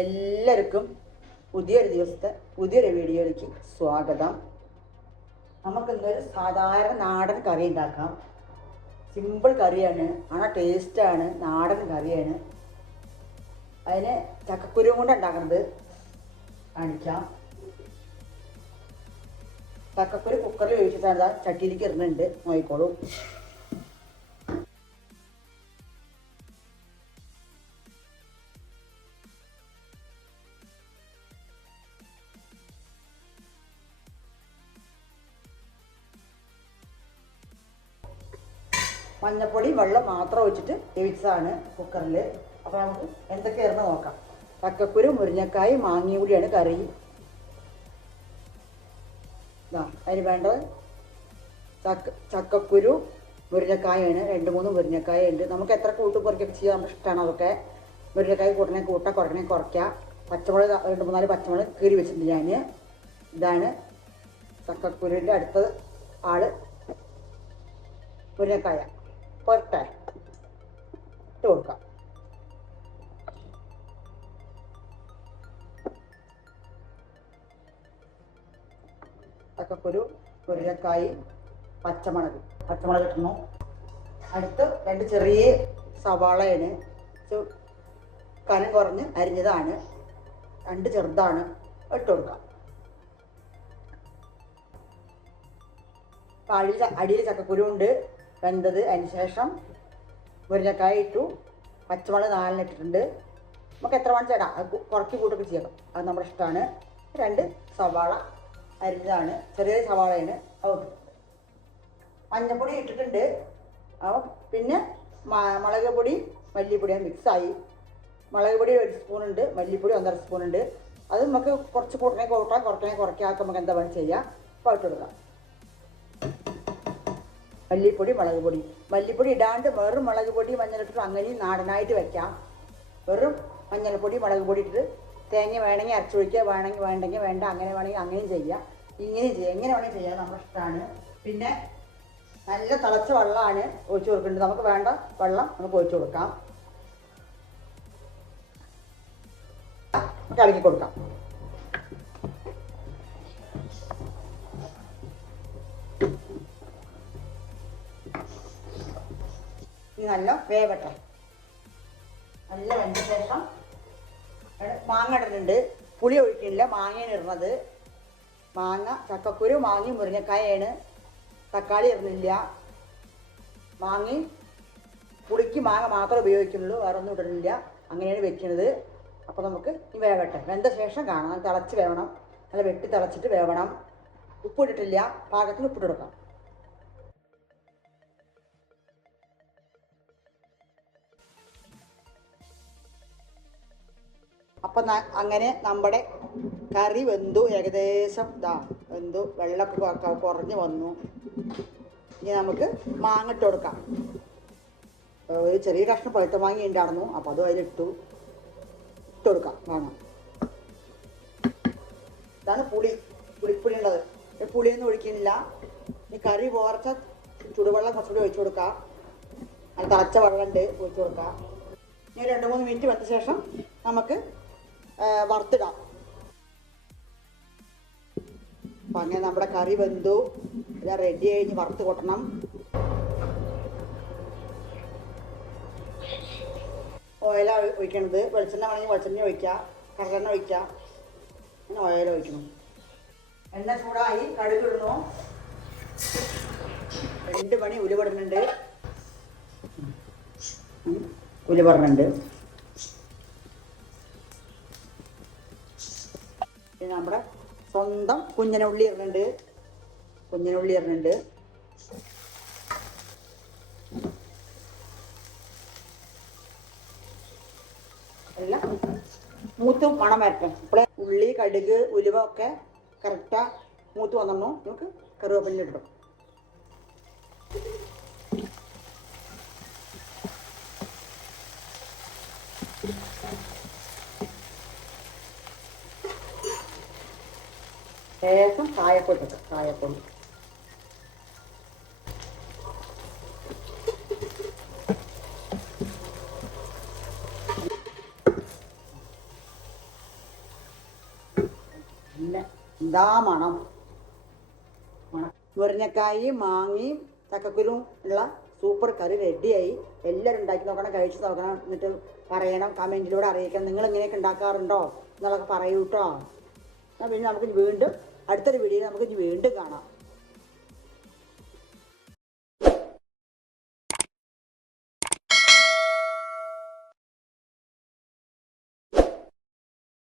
എല്ലാവർക്കും പുതിയൊരു ദിവസത്തെ പുതിയൊരു വീഡിയോയിലേക്ക് സ്വാഗതം. നമുക്കിന്നൊരു സാധാരണ നാടൻ കറി ഉണ്ടാക്കാം. സിമ്പിൾ കറിയാണ്, ஆனால் ടേസ്റ്റാണ്. നാടൻ കറിയാണ്. അതിന് ചക്കക്കുരു കൊണ്ട് ഉണ്ടാക്കുന്നത് കാണിക്കാം. ചക്കക്കുരു കുക്കറിൽ ഒഴിച്ചിട്ടാണ് ചട്ടിയിലേക്ക് ഇടുന്നുണ്ട്, നോക്കിക്കോളൂ. മഞ്ഞപ്പൊടി വെള്ളം മാത്രം ഒഴിച്ചിട്ട് വേവിച്ചതാണ് കുക്കറിൽ. അപ്പോൾ നമുക്ക് എന്തൊക്കെയായിരുന്നു നോക്കാം. ചക്കക്കുരു, മുരിങ്ങക്കായ്, മാങ്ങയും കൂടിയാണ് കറി. അതിന് വേണ്ടത് ചക്കക്കുരു, മുരിങ്ങക്കായാണ്. 2-3 മുരിങ്ങക്കായ ഉണ്ട്. നമുക്ക് എത്ര കൂട്ട് പൊറിക്കൊക്കെ ചെയ്യാൻ നമുക്ക് ഇഷ്ടമാണ്. അതൊക്കെ മുരിങ്ങക്കായ് കൂട്ടണേ കൂട്ടാം, കുറക്കണേ കുറയ്ക്കാം. പച്ചമുളക് 2-3 പച്ചമുളക് കീറി വെച്ചിട്ടുണ്ട് ഞാൻ. ഇതാണ് ചക്കക്കുരുവിൻ്റെ അടുത്തത് ആള് മുരിങ്ങക്കായ. പൊരട്ടെ ഇട്ട് കൊടുക്കാം. ചക്കക്കുരു, മുരിങ്ങക്കായ്, പച്ചമുളക് ഇട്ടുന്നു. അടുത്ത് 2 ചെറിയ സവാളയാണ്, കനം കുറഞ്ഞ് അരിഞ്ഞതാണ്. 2 ചെറുതാണ്, ഇട്ട് കൊടുക്കാം. അടിയിൽ ചക്കക്കുരു ഉണ്ട് വെന്തത്. അതിന് ശേഷം മുരിങ്ങക്കായ ഇട്ടു, പച്ചമുളക് 4 ഇട്ടിട്ടുണ്ട്. നമുക്ക് എത്ര വേണം ചേട്ടാ, അത് കുറച്ച് കൂട്ടൊക്കെ ചെയ്യാം, അത് നമ്മുടെ ഇഷ്ടമാണ്. 2 സവാള അരിഞ്ഞതാണ്, ചെറിയ സവാളയാണ്. മഞ്ഞപ്പൊടി ഇട്ടിട്ടുണ്ട്. പിന്നെ മുളക് പൊടി, മല്ലിപ്പൊടി മിക്സായി. മുളക് പൊടി 1 സ്പൂണുണ്ട്, മല്ലിപ്പൊടി 1.5 സ്പൂണുണ്ട്. അത് നമുക്ക് കുറച്ച് കൂട്ടണേ കൂട്ടാം, കുറയ്ക്കണേ കുറയ്ക്കാം. നമുക്ക് എന്താ വേണം ചെയ്യാം. അപ്പോൾ ഇട്ട് കൊടുക്കാം. മല്ലിപ്പൊടി, മുളക് പൊടി. മല്ലിപ്പൊടി ഇടാണ്ട് വെറും മുളക് പൊടി മഞ്ഞളിട്ടിട്ട് അങ്ങനെയും നാടനായിട്ട് വെക്കാം. വെറും മഞ്ഞൾപ്പൊടി മുളക് പൊടി ഇട്ടിട്ട് തേങ്ങ വേണമെങ്കിൽ അരച്ചൊഴിക്കുക, വേണ്ടെങ്കിൽ വേണ്ട, അങ്ങനെ വേണമെങ്കിൽ അങ്ങനെയും ചെയ്യാം, ഇങ്ങനെയും ചെയ്യാം. എങ്ങനെ വേണമെങ്കിൽ ചെയ്യാം, നമ്മുടെ ഇഷ്ടമാണ്. പിന്നെ നല്ല തിളച്ച വെള്ളമാണ് ഒഴിച്ചു കൊടുക്കേണ്ടത്. നമുക്ക് വേണ്ട വെള്ളം നമുക്ക് ഒഴിച്ചു കൊടുക്കാം. നമുക്ക് ഇളക്കി കൊടുക്കാം. ഇനി നല്ല വേവട്ടെ. നല്ല വെന്ത ശേഷം മാങ്ങ ഇടുന്നുണ്ട്. പുളി ഒഴിക്കുന്നില്ല, മാങ്ങയാണ് ഇടുന്നത്. മാങ്ങ, ചക്കക്കുരു, മാങ്ങയും മുരിങ്ങക്കായാണ്. തക്കാളി ഇടുന്നില്ല. മാങ്ങയും പുളിക്ക് മാങ്ങ മാത്രമേ ഉപയോഗിക്കുന്നുള്ളൂ, വേറെ ഒന്നും ഇടുന്നില്ല. അങ്ങനെയാണ് വെക്കുന്നത്. അപ്പോൾ നമുക്ക് ഈ വേവട്ടെ. വെന്ത ശേഷം കാണാം. തിളച്ച് വേവണം, നല്ല വെട്ടി തിളച്ചിട്ട് വേവണം. ഉപ്പിട്ടിട്ടില്ല, പാകത്തിന് ഉപ്പിട്ട് കൊടുക്കാം. അപ്പം അങ്ങനെ നമ്മുടെ കറി വെന്തു. ഏകദേശം വെന്തു, വെള്ളമൊക്കെ കുറഞ്ഞ് വന്നു. ഇനി നമുക്ക് മാങ്ങ ഇട്ട് കൊടുക്കാം. ഒരു ചെറിയ കഷ്ണം പഴുത്ത മാങ്ങ ഉണ്ടായിരുന്നു, അപ്പോൾ അതും അതിലിട്ടു. ഇട്ട് കൊടുക്കാം മാങ്ങ. ഇതാണ് പുളിപ്പൊടി ഉള്ളത്. പുളിയൊന്നും ഒഴിക്കുന്നില്ല. ഈ കറി പോർച്ച ചുടുവെള്ളം കുറച്ചുകൂടി ഒഴിച്ചു കൊടുക്കാം. അത് തിളച്ച വെള്ളമുണ്ട്, ഒഴിച്ചു കൊടുക്കാം. ഇനി 2-3 മിനിറ്റ് വെച്ച ശേഷം നമുക്ക് വറുത്തിടാം. അപ്പം അങ്ങനെ നമ്മുടെ കറി വെന്തു. എല്ലാം റെഡി കഴിഞ്ഞ് വറുത്ത് കൊട്ടണം. ഓയിലാണ് ഒഴിക്കണത്. വെളിച്ചെണ്ണ വേണമെങ്കിൽ വെളിച്ചെണ്ണ ഒഴിക്കാം, കടലെണ്ണ ഒഴിക്കാം. അങ്ങനെ ഓയിൽ ഒഴിക്കണം. എണ്ണ ചൂടായി, കടുക് ഇടുന്നു. 2 മണി ഉലുവ ഇടുന്നുണ്ട്. പിന്നെ നമ്മുടെ സ്വന്തം കുഞ്ഞനുള്ളി ഇടുന്നുണ്ട്. എല്ലാം മൂത്ത് മണം വരട്ടെ. അപ്പോൾ ഉള്ളി, കടുക്, ഉലുവ ഒക്കെ കറക്റ്റാ മൂത്ത് വന്നു. നമുക്ക് കറിവേപ്പില ഇടും. ലേശം കായപ്പൊടി ഇട്ടു. കായപ്പൊടി നല്ല എന്താ മണം. മുരിങ്ങക്കായും മാങ്ങയും ചക്കക്കുരും ഉള്ള സൂപ്പർ കറി റെഡിയായി. എല്ലാവരും ഉണ്ടാക്കി നോക്കണം, കഴിച്ച് നോക്കണം, എന്നിട്ട് പറയണം, കമൻറ്റിലൂടെ അറിയിക്കണം നിങ്ങൾ ഇങ്ങനെയൊക്കെ ഉണ്ടാക്കാറുണ്ടോ എന്നുള്ളതൊക്കെ പറയൂ കേട്ടോ. എന്നാൽ പിന്നെ നമുക്ക് വീണ്ടും അടുത്തൊരു വീഡിയോയിൽ നമുക്ക് വീണ്ടും കാണാം.